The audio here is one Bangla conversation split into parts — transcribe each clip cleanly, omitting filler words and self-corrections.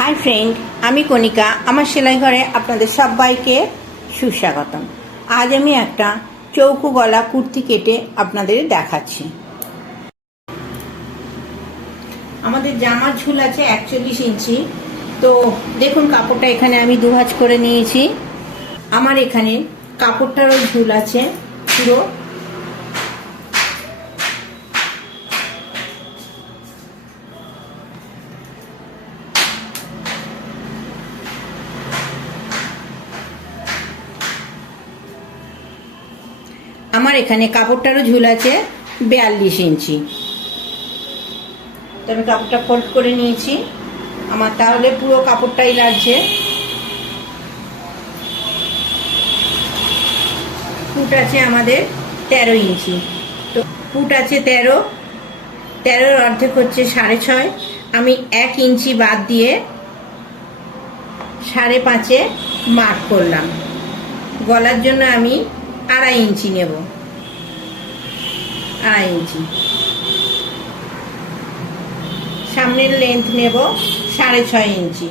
হাই ফ্রেন্ড, আমি কণিকা। আমার সেলাই ঘরে আপনাদের সবাইকে সুস্বাগতম। আজ আমি একটা চৌকো গলা কুর্তি কেটে আপনাদের দেখাচ্ছি। আমাদের জামার ঝুল আছে 41 ইঞ্চি। তো দেখুন, কাপড়টা এখানে আমি দুভাঁজ করে নিয়েছি। আমার এখানে কাপড়টারও ঝুল আছে পুরো। আমার এখানে কাপড়টারও ঝুল আছে 42 ইঞ্চি। তো আমি কাপড়টা ফোল্ড করে নিয়েছি। আমার তাহলে পুরো কাপড়টাই লাগছে। ফুট আছে আমাদের 13 ইঞ্চি। তো ফুট আছে 13 অর্ধেক হচ্ছে 6.5। আমি 1 ইঞ্চি বাদ দিয়ে 5.5 মার্ক করলাম। গলার জন্য আমি 2.5 ইঞ্চি নেব। 2.5 ইঞ্চি। সামনের লেন্থ নেব 6.5 ইঞ্চি।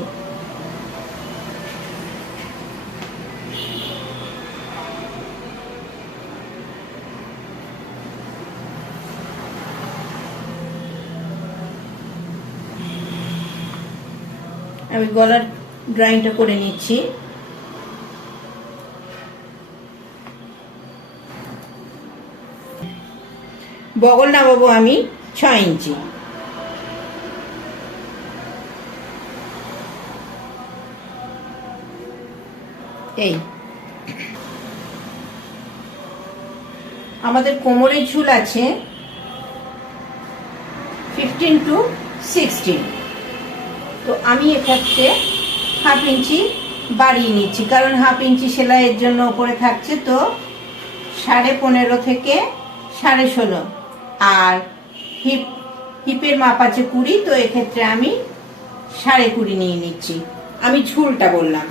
আমি গলার ড্রয়িংটা করে নিচ্ছি। বগল নামাবো আমি 6 ইঞ্চি। এই আমাদের কোমরের ঝুল আছে 15 to 16। তো আমি এক্ষেত্রে 1/2 ইঞ্চি বাড়িয়ে নিচ্ছি, কারণ 1/2 ইঞ্চি সেলাইয়ের জন্য উপরে থাকছে। তো 15.5 থেকে 16.5। আর হিপের মাপ আছে 20। তো এক্ষেত্রে আমি 20.5 নিয়ে নিচ্ছি। আমি ঝুলটা বললাম।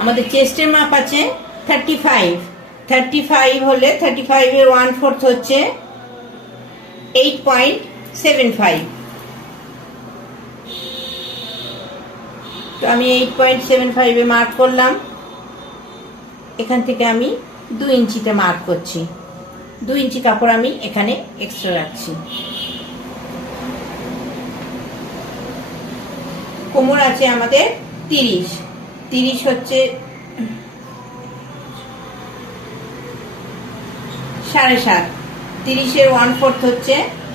আমাদের চেস্টের মাপ আছে 35 হলে 35 এর 1/4 হচ্ছে 8.75। তো আমি 8.75 এ মার্ক করলাম। এখান থেকে আমি 2 ইঞ্চিতে মার্ক করছি। 2 ইঞ্চি কাপড় আমি এখানে এক্সট্রা রাখছি। কোমর আছে আমাদের 30 হচ্ছে 7.5। 30 এর 1/4 হচ্ছে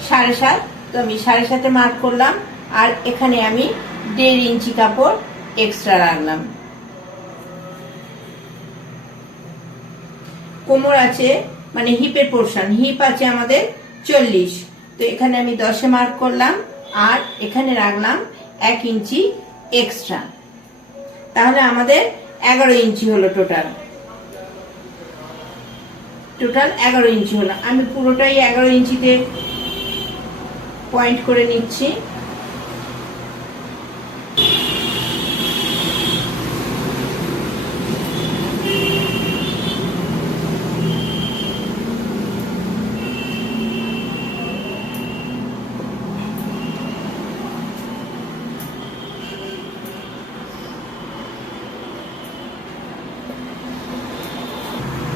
7.5। তো আমি 7.5 মার্ক করলাম। আর এখানে আমি 1.5 ইঞ্চি কাপড় এক্সট্রা রাখলাম। কোমর আছে মানে হিপের পোর্শন, হিপ আছে আমাদের 40। তো এখানে আমি 10 মার্ক করলাম। আর এখানে রাখলাম 1 ইঞ্চি এক্সট্রা। তাহলে আমাদের 11 ইঞ্চি হলো টোটাল 11 ইঞ্চি হলো। আমি পুরোটাই 11 ইঞ্চিতে পয়েন্ট করে নিচ্ছি।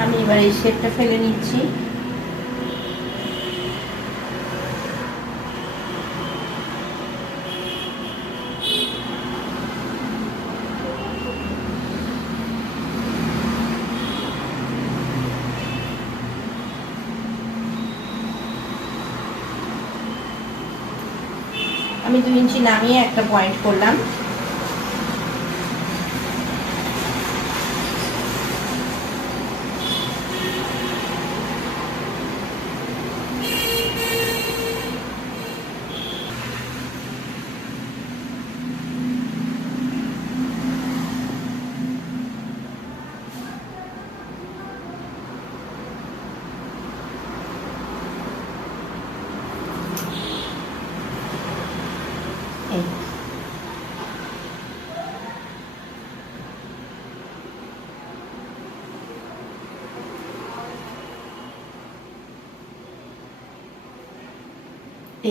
আমি এবার এই শেপটা ফেলে নিচ্ছি। আমি 2 ইঞ্চি নামিয়ে একটা পয়েন্ট করলাম।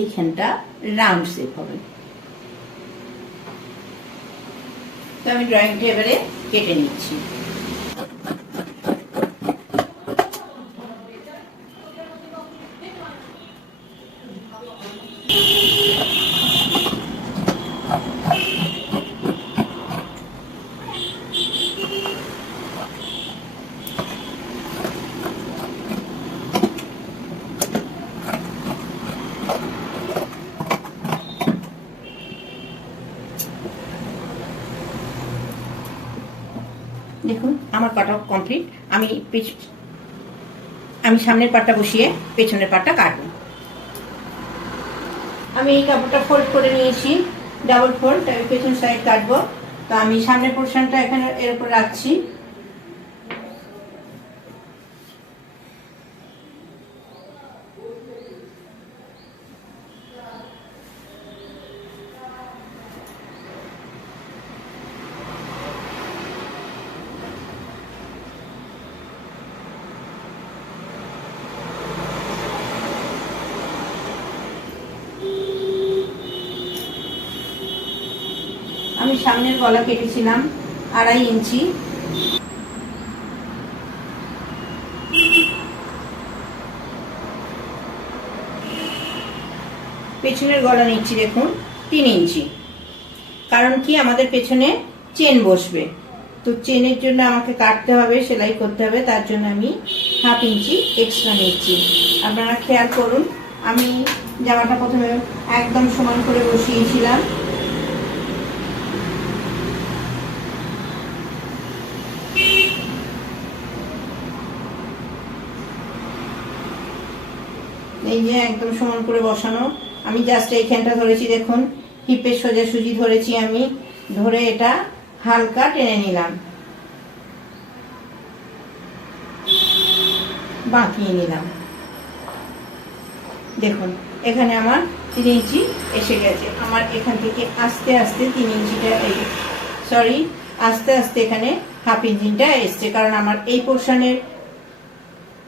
এইখানটা রাউন্ড শেপ হবে। তো আমি ড্রয়িংটা এবারে কেটে নিচ্ছি। দেখুন আমার কাটা কমপ্লিট। আমি সামনের পাটটা বসিয়ে পেছনের পাটটা কাটবো। আমি এই কাপড়টা ফোল্ড করে নিয়েছি, ডাবল ফোল্ড, পেছন সাইড কাটবো। তো আমি সামনের পোর্শনটা এখানে এর উপর রাখছি। আমি সামনের গলা কেটেছিলাম 2.5 ইঞ্চি। পেছনের গলা নিচ্ছি দেখুন 3 ইঞ্চি। কারণ কি আমাদের পেছনে চেন বসবে, তো চেনের জন্য আমাকে কাটতে হবে, সেলাই করতে হবে, তার জন্য আমি 1/2 ইঞ্চি এক্সট্রা নিচ্ছি। আপনারা খেয়াল করুন, আমি জামাটা প্রথমে একদম সমান করে বসিয়েছিলাম। এই যে একদম সমান করে বসানো। আমি জাস্ট এইখানটা ধরেছি, দেখুন হিপের সোজাসুজি ধরেছি। আমি ধরে এটা হালকা টেনে নিলাম, বাঁকিয়ে নিলাম। দেখুন এখানে আমার 3 ইঞ্চি এসে গেছে। আমার এখান থেকে আস্তে আস্তে 3 ইঞ্চিটা আস্তে আস্তে এখানে 1/2 ইঞ্চিটা এসছে। কারণ আমার এই পোর্শনের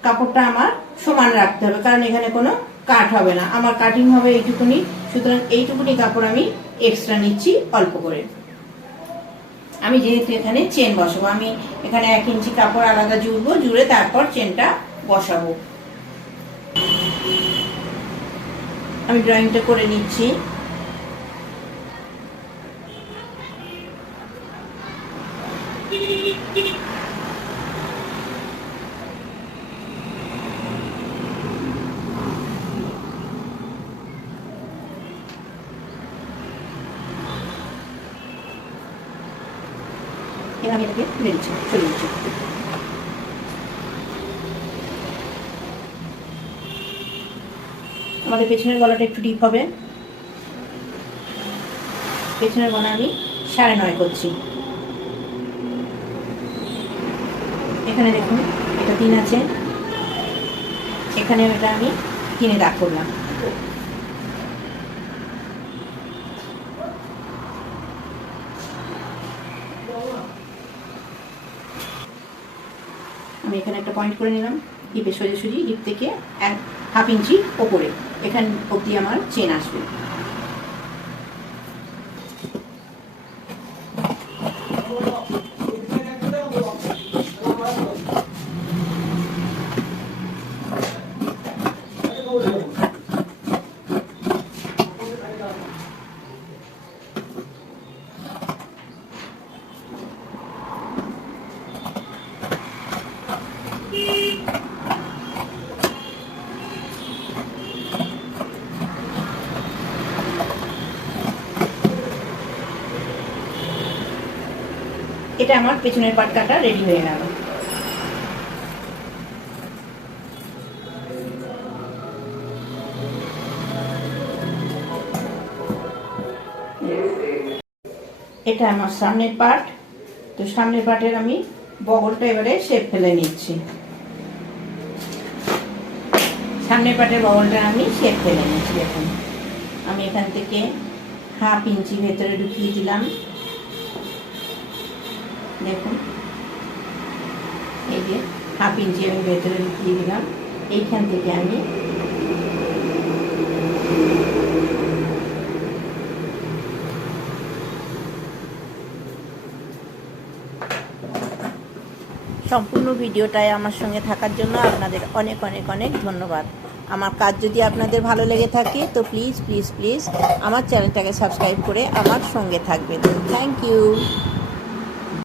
কাপড়টা আমার সমান রাখতে হবে, কারণ এখানে কোনো কাট হবে না, আমার কাটিং হবে এইটুকুনি। সুতরাং এইটুকুনি কাপড় আমি এক্সট্রা নিচ্ছি অল্প করে। আমি যেহেতু এখানে চেন বসাবো, আমি এখানে 1 ইঞ্চি কাপড় আলাদা জুড়বো, জুড়ে তারপর চেনটা বসাবো। আমি ড্রয়িংটা করে নিচ্ছি। আমি এটাকে তুলে দিচ্ছি, চলে দিচ্ছি। আমাদের পেছনের গলাটা একটু ডিপ হবে। পেছনের গলা আমি 9.5 করছি। এখানে দেখুন এটা 3 আছে, এখানে এটা আমি 3-এ দাগ করলাম। আমি এখানে একটা পয়েন্ট করে নিলাম, হিপের সোজাসুজি, হিপ থেকে 1/2 ইঞ্চি ওপরে, এখান অবধি আমার চেন আসবে। এটা আমার পেছনের পাট কাটা রেডি হয়ে গেল। এটা আমার সামনের পাট। তো সামনের পাটের আমি বগলটা এবারে শেপ ফেলে নিচ্ছি। সামনের পাটের বগলটা আমি শেপ ফেলে নিচ্ছি। দেখুন আমি এখান থেকে 1/2 ইঞ্চি ভেতরে ঢুকিয়ে দিলাম। দেখুন এই যে 1/2 ইঞ্চি আমি ভেতরে ঢুকিয়ে দিলাম। এইখান থেকে আমি সম্পূর্ণ ভিডিওটায় আমার সঙ্গে থাকার জন্য আপনাদের অনেক অনেক অনেক ধন্যবাদ। আমার কাজ যদি আপনাদের ভালো লেগে থাকে তো প্লিজ প্লিজ প্লিজ আমার চ্যানেলটাকে সাবস্ক্রাইব করে আমার সঙ্গে থাকবেন। Thank you.